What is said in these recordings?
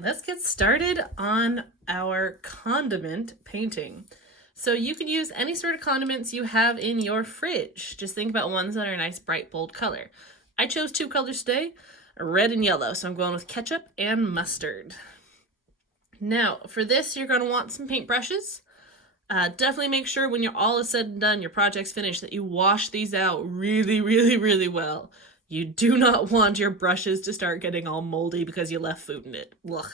right, let's get started on our condiment painting. So you can use any sort of condiments you have in your fridge. Just think about ones that are a nice bright bold color. I chose two colors today, red and yellow, so I'm going with ketchup and mustard. Now for this you're going to want some paintbrushes. Definitely make sure when you're all is said and done, your project's finished, that you wash these out really well. You do not want your brushes to start getting all moldy because you left food in it. Ugh.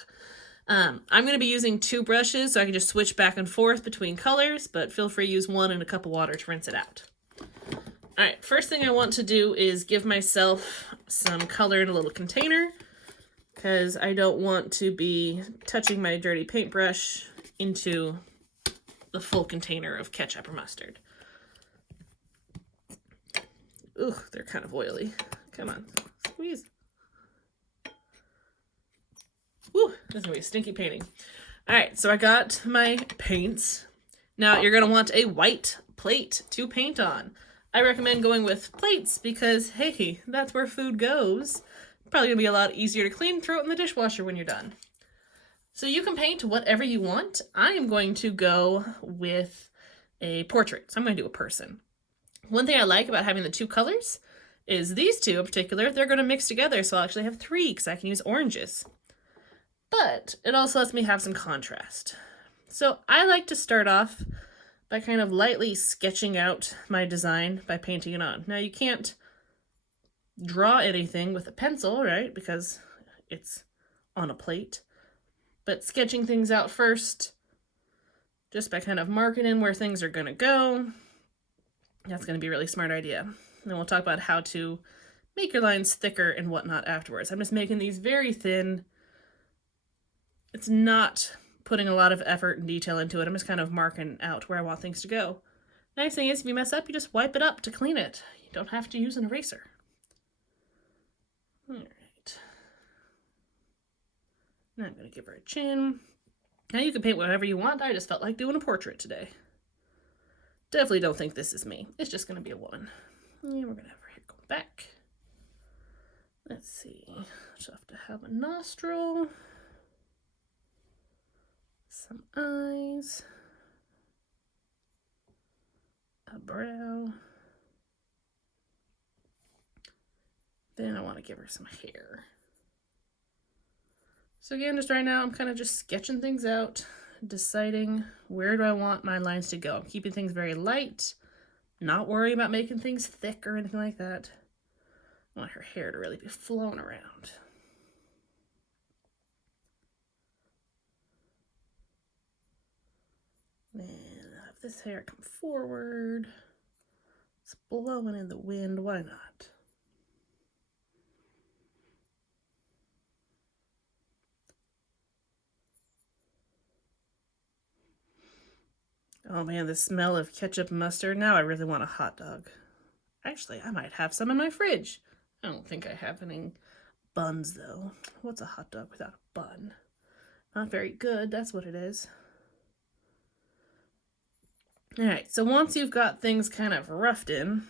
I'm going to be using two brushes so I can just switch back and forth between colors, but feel free to use one and a cup of water to rinse it out. Alright, first thing I want to do is give myself some color in a little container because I don't want to be touching my dirty paintbrush into the full container of ketchup or mustard. Ugh, they're kind of oily. Come on, squeeze. Whew, this is gonna be a stinky painting. All right, so I got my paints. Now you're gonna want a white plate to paint on. I recommend going with plates because, hey, that's where food goes. Probably gonna be a lot easier to clean. Throw it in the dishwasher when you're done. So you can paint whatever you want. I am going to go with a portrait. So I'm going to do a person. One thing I like about having the two colors is these two in particular, they're going to mix together. So I'll actually have three because I can use oranges. But it also lets me have some contrast. So I like to start off by kind of lightly sketching out my design by painting it on. Now you can't draw anything with a pencil, right? Because it's on a plate. But sketching things out first, just by kind of marking in where things are going to go, that's going to be a really smart idea. And then we'll talk about how to make your lines thicker and whatnot afterwards. I'm just making these very thin. It's not putting a lot of effort and detail into it. I'm just kind of marking out where I want things to go. Nice thing is, if you mess up, you just wipe it up to clean it. You don't have to use an eraser. All right. Now I'm going to give her a chin. Now you can paint whatever you want. I just felt like doing a portrait today. Definitely don't think this is me. It's just going to be a woman. And we're going to have her hair go back. Let's see. Just have to have a nostril. Some eyes. A brow. Then I want to give her some hair. So again, just right now, I'm kind of just sketching things out, deciding where do I want my lines to go. I'm keeping things very light, not worrying about making things thick or anything like that. I want her hair to really be flowing around. Then I'll have this hair come forward. It's blowing in the wind, why not? Oh man, the smell of ketchup and mustard. Now I really want a hot dog. Actually, I might have some in my fridge. I don't think I have any buns though. What's a hot dog without a bun? Not very good, that's what it is. Alright, so once you've got things kind of roughed in,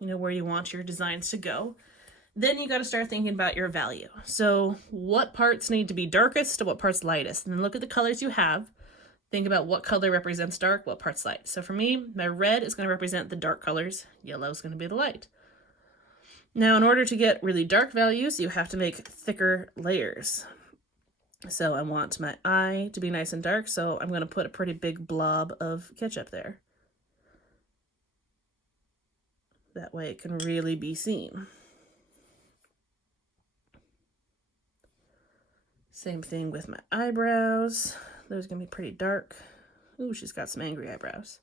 you know where you want your designs to go, then you got to start thinking about your value. So what parts need to be darkest and what parts lightest? And then look at the colors you have. Think about what color represents dark, what part's light. So for me, my red is going to represent the dark colors. Yellow is going to be the light. Now, in order to get really dark values, you have to make thicker layers. So I want my eye to be nice and dark, so I'm going to put a pretty big blob of ketchup there. That way it can really be seen. Same thing with my eyebrows. Those are going to be pretty dark. Ooh, she's got some angry eyebrows.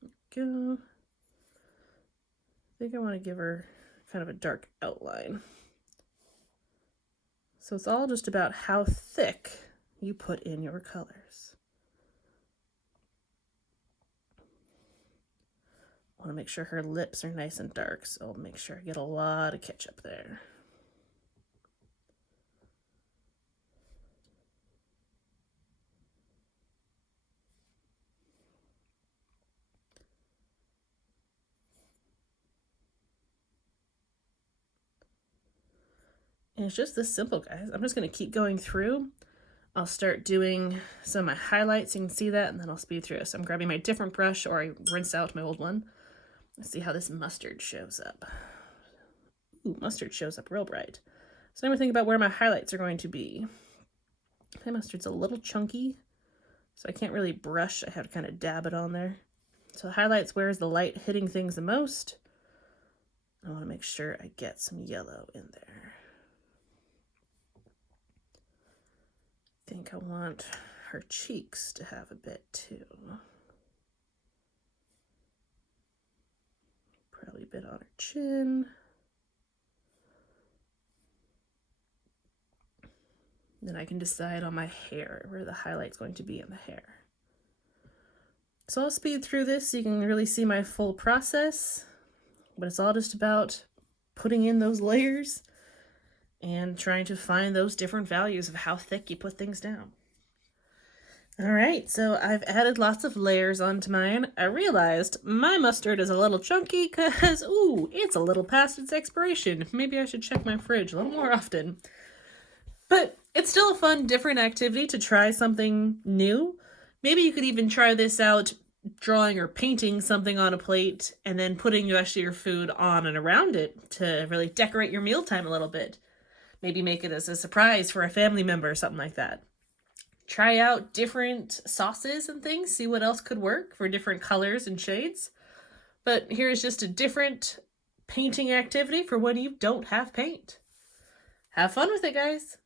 There we go. I think I want to give her kind of a dark outline. So it's all just about how thick you put in your colors. I want to make sure her lips are nice and dark, so I'll make sure I get a lot of ketchup there. And it's just this simple, guys. I'm just going to keep going through. I'll start doing some of my highlights. You can see that, and then I'll speed through. So I'm grabbing my different brush, or I rinse out my old one. Let's see how this mustard shows up. Ooh, mustard shows up real bright. So now we're thinking about where my highlights are going to be. My mustard's a little chunky, so I can't really brush. I have to kind of dab it on there. So the highlights, where is the light hitting things the most? I want to make sure I get some yellow in there. I think I want her cheeks to have a bit too. Probably a bit on her chin. Then I can decide on my hair, where the highlight's going to be in the hair. So I'll speed through this so you can really see my full process, but it's all just about putting in those layers and trying to find those different values of how thick you put things down. All right, so I've added lots of layers onto mine. I realized my mustard is a little chunky because, ooh, it's a little past its expiration. Maybe I should check my fridge a little more often. But it's still a fun, different activity to try something new. Maybe you could even try this out, drawing or painting something on a plate and then putting the rest of your food on and around it to really decorate your mealtime a little bit. Maybe make it as a surprise for a family member or something like that. Try out different sauces and things, see what else could work for different colors and shades. But here's just a different painting activity for when you don't have paint. Have fun with it, guys.